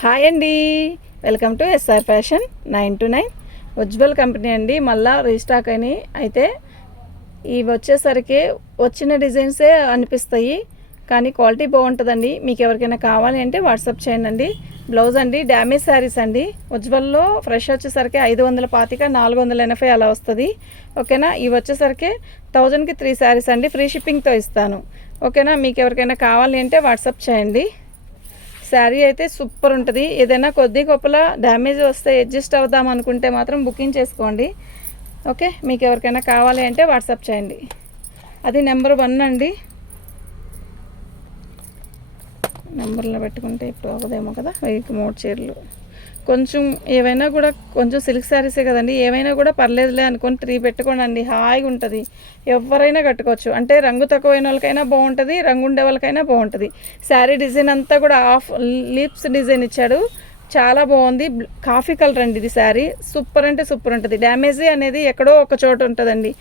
Hi అండి. Welcome to SR fashion nine to nine. Ujjwal company అండి. మళ్ళా restock అని అయితే ఇవి వచ్చేసరికి వచ్చిన డిజైన్సే అనిపిస్తాయి. కానీ క్వాలిటీ బాగుంటుందండి. మీకు ఎవరికైనా కావాలి అంటే వాట్సాప్ చేయండి బ్లౌజ్ అండి డ్యామేజ్ శారీస్ అండి. ఉజ్వల్లో ఫ్రెష్ వచ్చేసరికి ఐదు వందల పాతిక నాలుగు వందల ఎనభై అలా వస్తుంది. ఓకేనా? ఇవి వచ్చేసరికి థౌజండ్కి త్రీ శారీస్ అండి. ఫ్రీ షిప్పింగ్తో ఇస్తాను. ఓకేనా? మీకు ఎవరికైనా కావాలి అంటే వాట్సాప్ చేయండి. శారీ అయితే సూపర్ ఉంటుంది. ఏదైనా కొద్ది గొప్పల డ్యామేజ్ వస్తే అడ్జస్ట్ అవుదాం అనుకుంటే మాత్రం బుకింగ్ చేసుకోండి. ఓకే? మీకు ఎవరికైనా కావాలి అంటే వాట్సాప్ చేయండి. అది నెంబర్ వన్ అండి. నెంబర్లో పెట్టుకుంటే ఇప్పుడు అవ్వదేమో కదా? వెయ్యికి మూడు చీరలు. కొంచెం ఏవైనా కూడా కొంచెం సిల్క్ శారీసే కదండి ఏమైనా కూడా పర్లేదులే అనుకొని త్రీ పెట్టుకోండి హాయిగా ఉంటుంది. ఎవరైనా కట్టుకోవచ్చు. అంటే రంగు తక్కువైన వాళ్ళకైనా బాగుంటుంది రంగు ఉండే వాళ్ళకైనా బాగుంటుంది. శారీ డిజైన్ అంతా కూడా ఆఫ్ లీప్స్ డిజైన్ ఇచ్చాడు. చాలా బాగుంది. కాఫీ కలర్ అండి ఇది శారీ. సూపర్ అంటే సూపర్ ఉంటుంది. డ్యామేజ్ అనేది ఎక్కడో ఒక చోట ఉంటుందండి.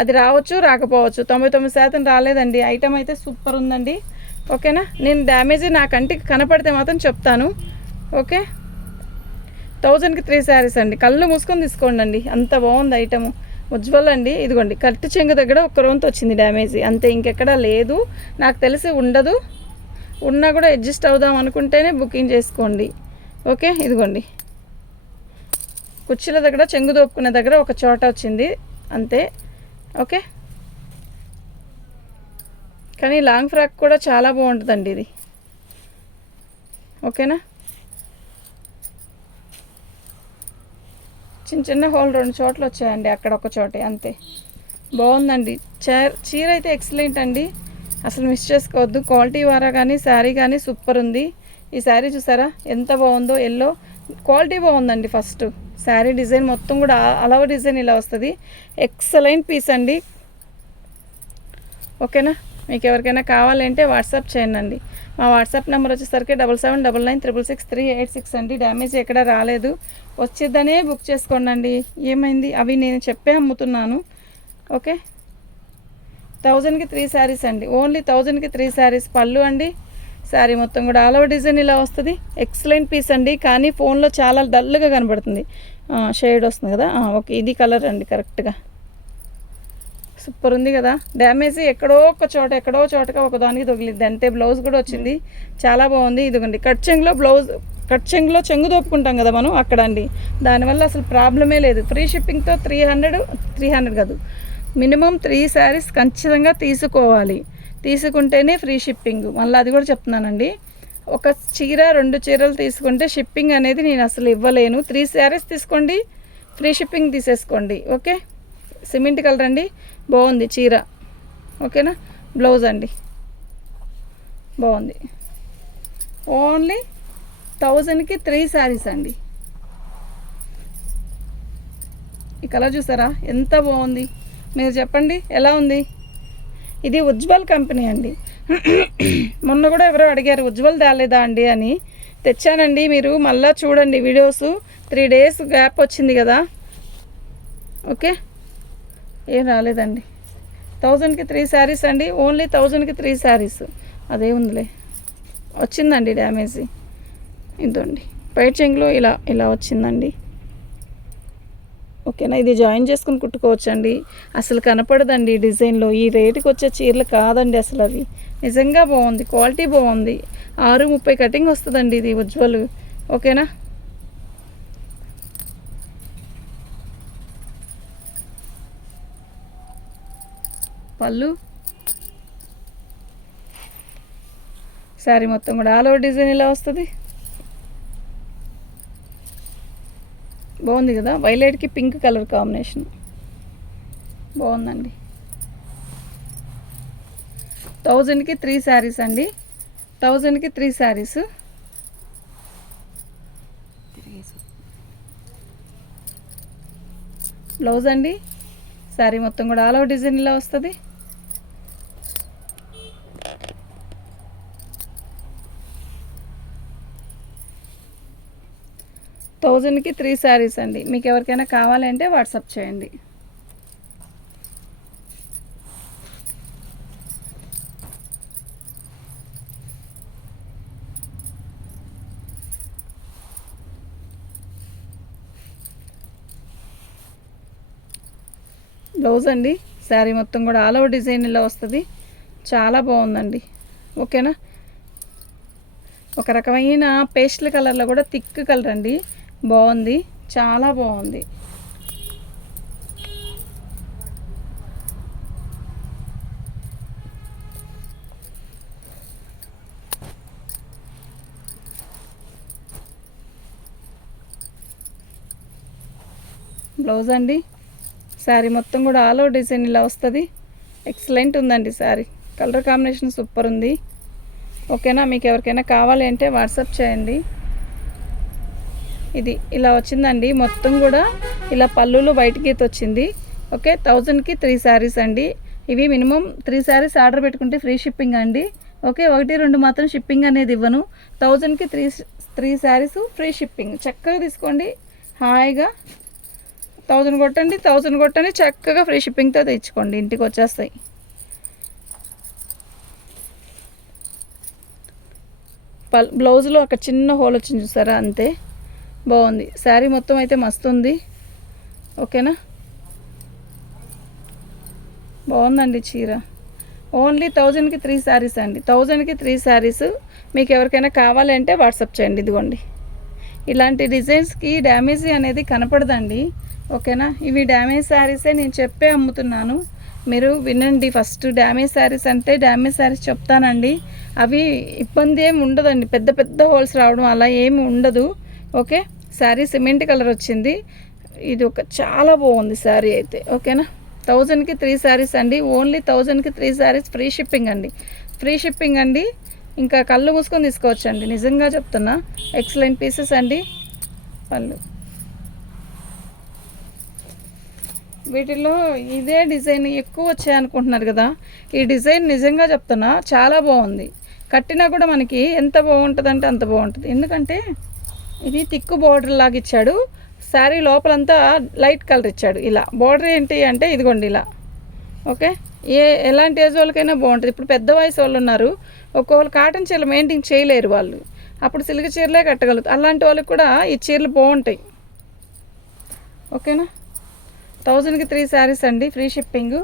అది రావచ్చు రాకపోవచ్చు. తొంభై తొమ్మిది శాతం రాలేదండి. ఐటమ్ అయితే సూపర్ ఉందండి. ఓకేనా? నేను డ్యామేజ్ నా కంటికి కనపడితే మాత్రం చెప్తాను. ఓకే? థౌజండ్కి త్రీ శారీస్ అండి. కళ్ళు మూసుకొని తీసుకోండి అండి అంత బాగుంది ఐటమ్. ఉజ్వల్ అండి ఇదిగోండి కట్టు చెంగు దగ్గర ఒక్క రౌంత్ వచ్చింది డ్యామేజ్. అంతే ఇంకెక్కడా లేదు. నాకు తెలిసి ఉండదు. ఉన్నా కూడా అడ్జస్ట్ అవుదాం అనుకుంటేనే బుకింగ్ చేసుకోండి. ఓకే ఇదిగోండి. కుర్చీల దగ్గర చెంగు దోపుకునే దగ్గర ఒక చోట వచ్చింది. అంతే. ఓకే. కానీ లాంగ్ ఫ్రాక్ కూడా చాలా బాగుంటుందండి ఇది. ఓకేనా? చిన్న చిన్న హోల్ రెండు చోట్ల వచ్చాయండి అక్కడ ఒక చోటే అంతే. బాగుందండి. చీర చీర అయితే ఎక్సలెంట్ అండి. అసలు మిస్ చేసుకోవద్దు. క్వాలిటీ వారా కానీ శారీ కానీ సూపర్ ఉంది. ఈ శారీ చూసారా? ఎంత బాగుందో ఎల్లో. క్వాలిటీ బాగుందండి ఫస్ట్ శారీ డిజైన్ మొత్తం కూడా అలవ డిజైన్ ఇలా వస్తుంది. ఎక్సలెంట్ పీస్ అండి. ఓకేనా? మీకు ఎవరికైనా కావాలంటే వాట్సాప్ చేయండి. మా వాట్సాప్ నెంబర్ వచ్చేసరికి double seven double nine triple six three eight six అండి. డ్యామేజ్ ఎక్కడ రాలేదు. వచ్చిద్దనే బుక్ చేసుకోండి ఏమైంది? అవి నేను చెప్పే అమ్ముతున్నాను. ఓకే? థౌజండ్కి త్రీ శారీస్ అండి. ఓన్లీ థౌజండ్కి త్రీ శారీస్. పళ్ళు అండి. శారీ మొత్తం కూడా ఆల్ ఓవర్ డిజైన్ ఇలా వస్తుంది. ఎక్సలెంట్ పీస్ అండి. కానీ ఫోన్లో చాలా డల్గా కనబడుతుంది. షేడ్ వస్తుంది కదా? ఓకే. ఇది కలర్ అండి కరెక్ట్గా. సూపర్ ఉంది కదా. డ్యామేజ్ ఎక్కడో ఒక చోట ఎక్కడో చోటగా ఒక దానికి తగిలిద్ది. అంటే బ్లౌజ్ కూడా వచ్చింది. చాలా బాగుంది. ఇదిగోండి కట్ చెంగులో బ్లౌజ్ కట్ చెంగులో చెంగు దోపుకుంటాం కదా మనం అక్కడ అండి దానివల్ల అసలు ప్రాబ్లమే లేదు. ఫ్రీ షిప్పింగ్తో త్రీ హండ్రెడ్ త్రీ హండ్రెడ్ కాదు. మినిమం త్రీ శారీస్ ఖచ్చితంగా తీసుకోవాలి. తీసుకుంటేనే ఫ్రీ షిప్పింగ్ మళ్ళీ అది కూడా చెప్తున్నానండి. ఒక చీర రెండు చీరలు తీసుకుంటే షిప్పింగ్ అనేది నేను అసలు ఇవ్వలేను. త్రీ శారీస్ తీసుకోండి. ఫ్రీ షిప్పింగ్ తీసేసుకోండి. ఓకే సిమెంట్ కలర్ అండి. బాగుంది చీర. ఓకేనా? బ్లౌజ్ అండి. బాగుంది. ఓన్లీ థౌజండ్కి త్రీ శారీస్ అండి. ఈ కలర్ చూసారా? ఎంత బాగుంది. మీరు చెప్పండి ఎలా ఉంది? ఇది ఉజ్వల్ కంపెనీ అండి. మొన్న కూడా ఎవరో అడిగారు ఉజ్వల్ తేలేదా అండి? అని. తెచ్చానండి మీరు మళ్ళీ చూడండి వీడియోస్. త్రీ డేస్ గ్యాప్ వచ్చింది కదా. ఓకే? ఏం రాలేదండి. థౌజండ్కి త్రీ శారీస్ అండి. ఓన్లీ థౌజండ్కి త్రీ శారీస్. అదే ఉందిలే. వచ్చిందండి డ్యామేజ్. ఇదండి పైట్ చెంగులో ఇలా ఇలా వచ్చిందండి. ఓకేనా? ఇది జాయిన్ చేసుకుని కుట్టుకోవచ్చండి. అసలు కనపడదండి డిజైన్లో. ఈ రేటుకి వచ్చే చీరలు కాదండి అసలు అవి. నిజంగా బాగుంది. క్వాలిటీ బాగుంది. ఆరు ముప్పై కటింగ్ వస్తుందండి ఇది ఉజ్వల్. ఓకేనా? పళ్ళు. శారీ మొత్తం కూడా ఆల్ ఓవర్ డిజైన్ ఇలా వస్తుంది. బాగుంది కదా? వైలెట్కి పింక్ కలర్ కాంబినేషన్ బాగుందండి. థౌజండ్కి త్రీ శారీస్ అండి. థౌజండ్కి త్రీ శారీస్ బ్లౌజ్ అండి. శారీ మొత్తం కూడా ఆల్ ఓవర్ డిజైన్ ఇలా వస్తుంది. థౌజండ్కి త్రీ శారీస్ అండి. మీకు ఎవరికైనా కావాలంటే వాట్సాప్ చేయండి. బ్లౌజ్ అండి. శారీ మొత్తం కూడా ఆల్ ఓవర్ డిజైన్ ఇలా వస్తుంది. చాలా బాగుందండి. ఓకేనా? ఒక రకమైన పేస్టల్ కలర్లో కూడా థిక్ కలర్ అండి. బాగుంది. చాలా బాగుంది. బ్లౌజ్ అండి. శారీ మొత్తం కూడా ఆల్ ఓవర్ డిజైన్ ఇలా వస్తుంది. ఎక్సలెంట్ ఉందండి శారీ. కలర్ కాంబినేషన్ సూపర్ ఉంది. ఓకేనా? మీకు ఎవరికైనా కావాలి అంటే వాట్సాప్ చేయండి. ఇది ఇలా వచ్చిందండి. మొత్తం కూడా ఇలా పళ్ళులో వైట్ గీత వచ్చింది ఓకే థౌజండ్కి త్రీ శారీస్ అండి. ఇవి మినిమం త్రీ శారీస్ ఆర్డర్ పెట్టుకుంటే ఫ్రీ షిప్పింగ్ అండి. ఓకే ఒకటి రెండు మాత్రం షిప్పింగ్ అనేది ఇవ్వను. థౌజండ్కి three three saris free shipping. చక్కగా తీసుకోండి. హాయిగా థౌజండ్ కొట్టండి థౌజండ్ కొట్టండి చక్కగా ఫ్రీ షిప్పింగ్తో తెచ్చుకోండి. ఇంటికి వచ్చేస్తాయి. పల్ బ్లౌజ్లో ఒక చిన్న హోల్ వచ్చింది చూసారా? అంతే. బాగుంది. శారీ మొత్తం అయితే మస్తు ఉంది. ఓకేనా? బాగుందండి చీర. ఓన్లీ థౌజండ్కి త్రీ శారీస్ అండి. థౌజండ్కి త్రీ శారీస్. మీకు ఎవరికైనా కావాలంటే వాట్సాప్ చేయండి ఇదిగోండి. ఇలాంటి డిజైన్స్కి డ్యామేజ్ అనేది కనపడదండి. ఓకేనా? ఇవి డ్యామేజ్ శారీసే నేను చెప్పే అమ్ముతున్నాను. మీరు వినండి ఫస్ట్ డ్యామేజ్ శారీస్ అంటే డ్యామేజ్ శారీస్ చెప్తానండి. అవి ఇబ్బంది ఏమి ఉండదండి. పెద్ద పెద్ద హోల్స్ రావడం అలా ఏమి ఉండదు. ఓకే? శారీ సిమెంట్ కలర్ వచ్చింది. ఇది ఒక చాలా బాగుంది శారీ అయితే. ఓకేనా? థౌజండ్కి త్రీ శారీస్ అండి. ఓన్లీ థౌజండ్కి త్రీ శారీస్ ఫ్రీ షిప్పింగ్ అండి. ఫ్రీ షిప్పింగ్ అండి. ఇంకా కళ్ళు మూసుకొని తీసుకోవచ్చండి. నిజంగా చెప్తున్నా. ఎక్సలెంట్ పీసెస్ అండి. పళ్ళు. వీటిలో ఇదే డిజైన్ ఎక్కువ వచ్చాయి అనుకుంటున్నారు కదా. ఈ డిజైన్ నిజంగా చెప్తున్నా చాలా బాగుంది. కట్టినా కూడా మనకి ఎంత బాగుంటుందంటే అంత బాగుంటుంది. ఎందుకంటే ఇది తిక్కు బార్డర్ లాగా ఇచ్చాడు. శారీ లోపలంతా లైట్ కలర్ ఇచ్చాడు. ఇలా. బార్డర్ ఏంటి అంటే ఇదిగోండి ఇలా. ఓకే? ఏ ఎలాంటి ఏజ్ వాళ్ళకైనా బాగుంటుంది. ఇప్పుడు పెద్ద వయసు వాళ్ళు ఉన్నారు. ఒక్కొక్కరు కాటన్ చీరలు మెయింటైన్ చేయలేరు వాళ్ళు. అప్పుడు సిల్క్ చీరలే కట్టగలుగుతారు అలాంటి వాళ్ళకి కూడా ఈ చీరలు బాగుంటాయి. ఓకేనా? థౌజండ్కి త్రీ శారీస్ అండి. ఫ్రీ షిప్పింగ్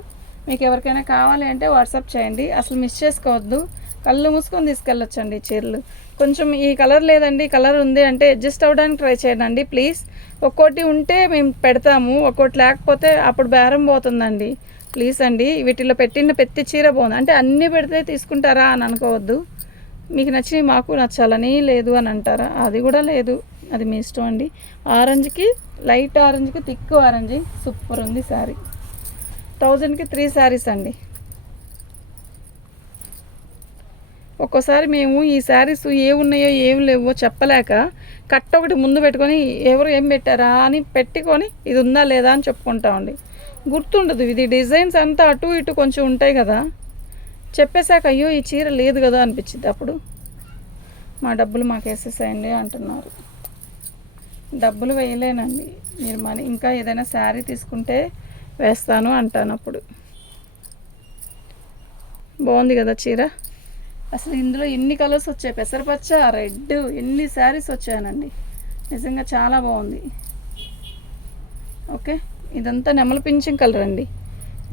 మీకు ఎవరికైనా కావాలి అంటే వాట్సాప్ చేయండి. అసలు మిస్ చేసుకోవద్దు. కళ్ళు మూసుకొని తీసుకెళ్ళొచ్చండి చీరలు. కొంచెం ఈ కలర్ లేదండి కలర్ ఉంది అంటే అడ్జస్ట్ అవ్వడానికి ట్రై చేయండి ప్లీజ్. ఒక్కోటి ఉంటే మేము పెడతాము ఒక్కోటి లేకపోతే అప్పుడు బేరం పోతుందండి. ప్లీజ్ అండి వీటిలో పెట్టిన పెత్తి చీర బాగుంది. అంటే అన్నీ పెడితే తీసుకుంటారా అని అనుకోవద్దు. మీకు నచ్చినవి మాకు నచ్చాలని లేదు అని అంటారా? అది కూడా లేదు. అది మీ ఇష్టం అండి. ఆరెంజ్కి లైట్ ఆరెంజ్కి థిక్ ఆరెంజ్. సూపర్ ఉంది శారీ థౌజండ్కి త్రీ శారీస్ అండి. ఒక్కోసారి మేము ఈ శారీస్ ఏ ఉన్నాయో ఏం లేవో చెప్పలేక కట్ట ఒకటి ముందు పెట్టుకొని ఎవరు ఏం పెట్టారా అని పెట్టుకొని ఇది ఉందా లేదా అని చెప్పుకుంటామండి గుర్తుండదు ఇది డిజైన్స్ అంతా అటు ఇటు కొంచెం ఉంటాయి కదా. చెప్పేశాక అయ్యో ఈ చీర లేదు కదా అనిపించింది అప్పుడు. మా డబ్బులు మాకు వేసేసాయండి అంటున్నారు. డబ్బులు వేయలేనండి. మీరు మనీ ఇంకా ఏదైనా శారీ తీసుకుంటే వేస్తాను అంటాను అప్పుడు. బాగుంది కదా చీర? అసలు ఇందులో ఎన్ని కలర్స్ వచ్చాయి? పెసరపచ్చ రెడ్ ఎన్ని శారీస్ వచ్చాయనండి? నిజంగా చాలా బాగుంది. ఓకే ఇదంతా నెమల పింఛన్ కలర్ అండి.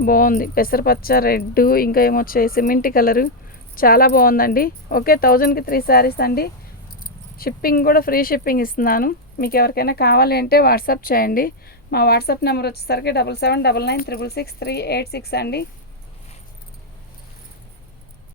బాగుంది. పెసరపచ్చ రెడ్ ఇంకా ఏమొచ్చాయి? Cement colour. చాలా బాగుందండి. ఓకే థౌజండ్కి త్రీ శారీస్ అండి. షిప్పింగ్ కూడా ఫ్రీ షిప్పింగ్ ఇస్తున్నాను. మీకు ఎవరికైనా కావాలి అంటే వాట్సాప్ చేయండి. మా వాట్సాప్ నెంబర్ వచ్చేసరికి double seven double nine triple six three eight six అండి.